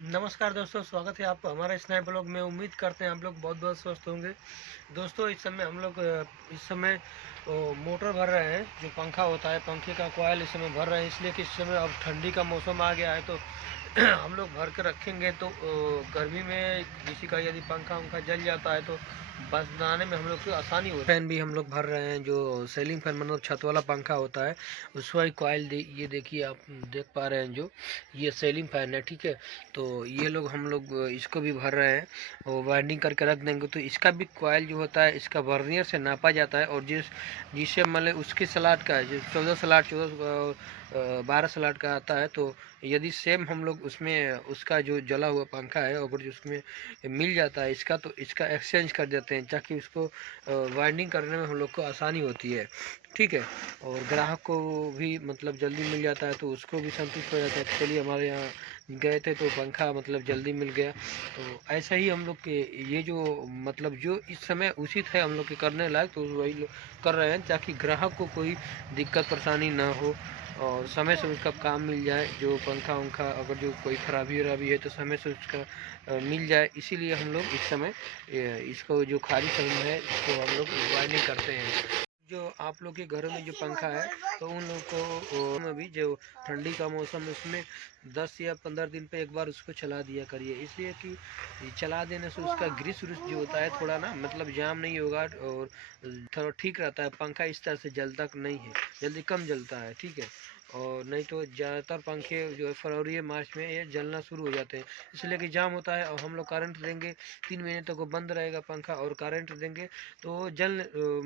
नमस्कार दोस्तों, स्वागत है आपका हमारे इस नए ब्लॉग में। उम्मीद करते हैं आप लोग बहुत बहुत स्वस्थ होंगे। दोस्तों, इस समय हम लोग इस समय मोटर भर रहे हैं। जो पंखा होता है, पंखे का कॉयल इस समय भर रहे हैं, इसलिए कि इस समय अब ठंडी का मौसम आ गया है। तो हम लोग भर के रखेंगे तो गर्मी में किसी का यदि पंखा उंखा जल जाता है तो बनाने में हम लोग को आसानी हो। फैन भी हम लोग भर रहे हैं, जो सीलिंग फैन मतलब छत वाला पंखा होता है, उसका कॉयल ये देखिए, आप देख पा रहे हैं। जो ये सीलिंग फैन है, ठीक है। तो ये लोग हम लोग इसको भी भर रहे हैं और वाइंडिंग करके रख देंगे। तो इसका भी कॉयल जो होता है, इसका वर्नियर से नापा जाता है। और जिससे मतलब उसके स्लॉट का जो 14 स्लॉट 12 स्लॉट का आता है। तो यदि सेम हम लोग उसमें उसका जो जला हुआ पंखा है अगर जो उसमें मिल जाता है इसका, तो इसका एक्सचेंज कर देते हैं, ताकि उसको वाइंडिंग करने में हम लोग को आसानी होती है, ठीक है। और ग्राहक को भी मतलब जल्दी मिल जाता है, तो उसको भी संतुष्ट हो जाता है। चलिए, हमारे यहाँ गए थे तो पंखा मतलब जल्दी मिल गया। तो ऐसा ही हम लोग के ये जो मतलब जो इस समय उचित है हम लोग के करने लायक, तो वही लोग कर रहे हैं, ताकि ग्राहक को कोई दिक्कत परेशानी ना हो और समय से उसका काम मिल जाए। जो पंखा उंखा अगर जो कोई खराबी वराबी है तो समय से उसका मिल जाए। इसीलिए हम लोग इस समय इसको जो खाली समय है इसको हम लोग वाइंडिंग करते हैं। जो आप लोग के घरों में जो पंखा है, तो उन लोग को में भी जो ठंडी का मौसम है उसमें 10 या 15 दिन पे एक बार उसको चला दिया करिए। इसलिए कि चला देने से उसका ग्रीस व्रिस जो होता है थोड़ा ना मतलब जाम नहीं होगा और थोड़ा ठीक रहता है। पंखा इस तरह से जलता नहीं है, जल्दी कम जलता है, ठीक है। और नहीं तो ज़्यादातर पंखे जो है फरवरी मार्च में ये जलना शुरू हो जाते हैं, इसलिए कि जाम होता है। और हम लोग करंट देंगे 3 महीने तक वो बंद रहेगा पंखा, और करंट देंगे तो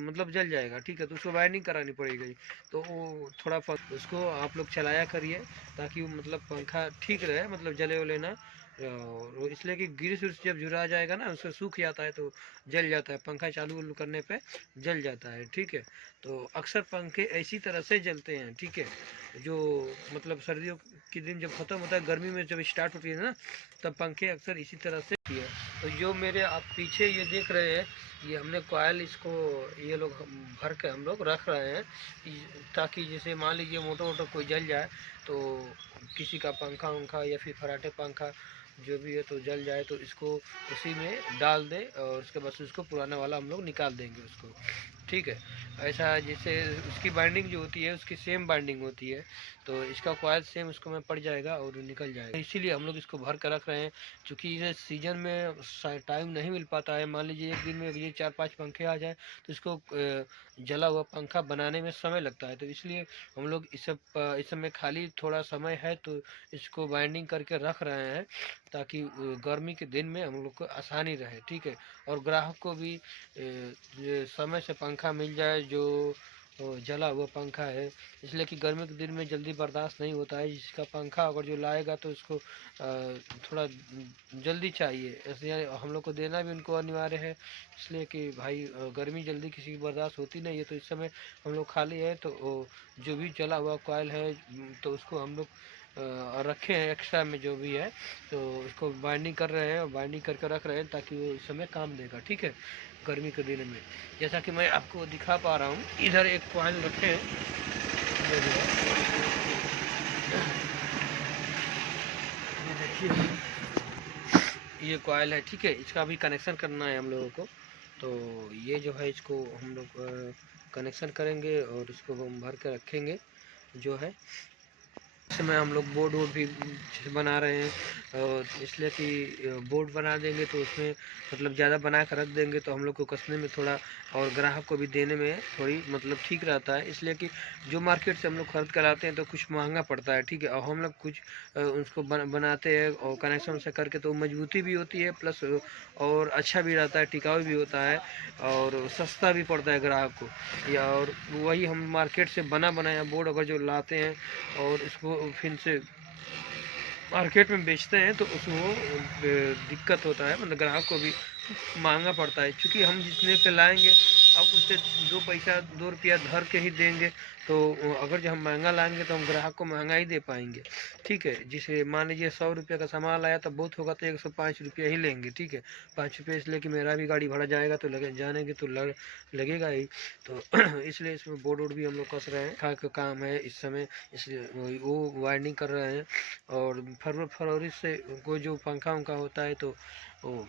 मतलब जल जाएगा, ठीक है। तो उसको वायरिंग करानी पड़ेगी। तो वो थोड़ा उसको आप लोग चलाया करिए, ताकि वो मतलब पंखा ठीक रहे, मतलब जले वले ना। और इसलिए कि ग्रीस व्रिस जब जुड़ा जाएगा ना, उससे सूख जाता है तो जल जाता है, पंखा चालू वालू करने पे जल जाता है, ठीक है। तो अक्सर पंखे ऐसी तरह से जलते हैं, ठीक है। जो मतलब सर्दियों के दिन जब ख़त्म होता है, गर्मी में जब स्टार्ट होती है ना, तब पंखे अक्सर इसी तरह से है। तो जो मेरे आप पीछे ये देख रहे हैं, ये हमने कॉयल इसको ये लोग भर के हम लोग रख रहे हैं, ताकि जैसे मान लीजिए मोटर वोटर कोई जल जाए तो किसी का पंखा उंखा या फिर फराटे पंखा जो भी है तो जल जाए, तो इसको उसी में डाल दें और उसके बाद उसको पुराना वाला हम लोग निकाल देंगे उसको, ठीक है। ऐसा जिससे उसकी बाइंडिंग जो होती है उसकी सेम बाइंडिंग होती है, तो इसका कॉयल सेम उसको में पड़ जाएगा और निकल जाएगा। इसीलिए हम लोग इसको भर कर रख रहे हैं, क्योंकि ये सीजन में टाइम नहीं मिल पाता है। मान लीजिए एक दिन में ये 4-5 पंखे आ जाए तो इसको जला हुआ पंखा बनाने में समय लगता है। तो इसलिए हम लोग इस समय खाली थोड़ा समय है तो इसको बाइंडिंग करके रख रहे हैं, ताकि गर्मी के दिन में हम लोग को आसानी रहे, ठीक है। और ग्राहक को भी समय से पंखा मिल जाए जो जला हुआ पंखा है। इसलिए कि गर्मी के दिन में जल्दी बर्दाश्त नहीं होता है। जिसका पंखा अगर जो लाएगा तो उसको थोड़ा जल्दी चाहिए, इसलिए हम लोग को देना भी उनको अनिवार्य है। इसलिए कि भाई गर्मी जल्दी किसी की बर्दाश्त होती नहीं है। तो इस समय हम लोग खाली है तो जो भी जला हुआ कॉयल है तो उसको हम लोग रखे हैं एक्स्ट्रा में जो भी है, तो उसको बाइंडिंग कर रहे हैं और बाइंडिंग करके रख रहे हैं, ताकि वो इस समय काम देगा, ठीक है, गर्मी के दिन में। जैसा कि मैं आपको दिखा पा रहा हूँ, इधर एक कॉयल रखे हैं, ये देखिए, ये कॉयल है, ठीक है। इसका भी कनेक्शन करना है हम लोगों को। तो ये जो है इसको हम लोग कनेक्शन करेंगे और इसको हम भर के रखेंगे जो है। इसमें हम लोग बोर्ड वोर्ड भी बना रहे हैं, और इसलिए कि बोर्ड बना देंगे तो उसमें मतलब ज़्यादा बना कर रख देंगे तो हम लोग को कसने में थोड़ा और ग्राहक को भी देने में थोड़ी मतलब ठीक रहता है। इसलिए कि जो मार्केट से हम लोग खरीद कर आते हैं तो कुछ महंगा पड़ता है, ठीक है। और हम लोग कुछ उसको बनाते हैं और कनेक्शन से करके, तो मजबूती भी होती है प्लस और अच्छा भी रहता है, टिकाऊ भी होता है और सस्ता भी पड़ता है ग्राहक को। या और वही हम मार्केट से बना बनाया बोर्ड अगर जो लाते हैं और इसको फिर से मार्केट में बेचते हैं तो उसमें दिक्कत होता है, मतलब ग्राहक को भी महंगा पड़ता है, क्योंकि हम जितने पे लाएंगे अब उससे 2 रुपया धर के ही देंगे। तो अगर जो हम महंगा लाएंगे तो हम ग्राहक को महंगा ही दे पाएंगे। ठीक है, जिसे मान लीजिए 100 रुपये का सामान लाया तो बहुत होगा तो 105 रुपया ही लेंगे। ठीक है, 5 रुपये इसलिए कि मेरा भी गाड़ी भाड़ा जाएगा तो जाने की तो लगेगा ही। तो इसलिए इसमें बोर्ड वोर्ड भी हम लोग कस रहे हैं, का काम है इस समय, इसलिए वो वायरिंग कर रहे हैं। और फरवरी से कोई जो पंखा वंखा होता है तो वो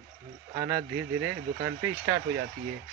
आना धीरे धीरे दुकान पे स्टार्ट हो जाती है।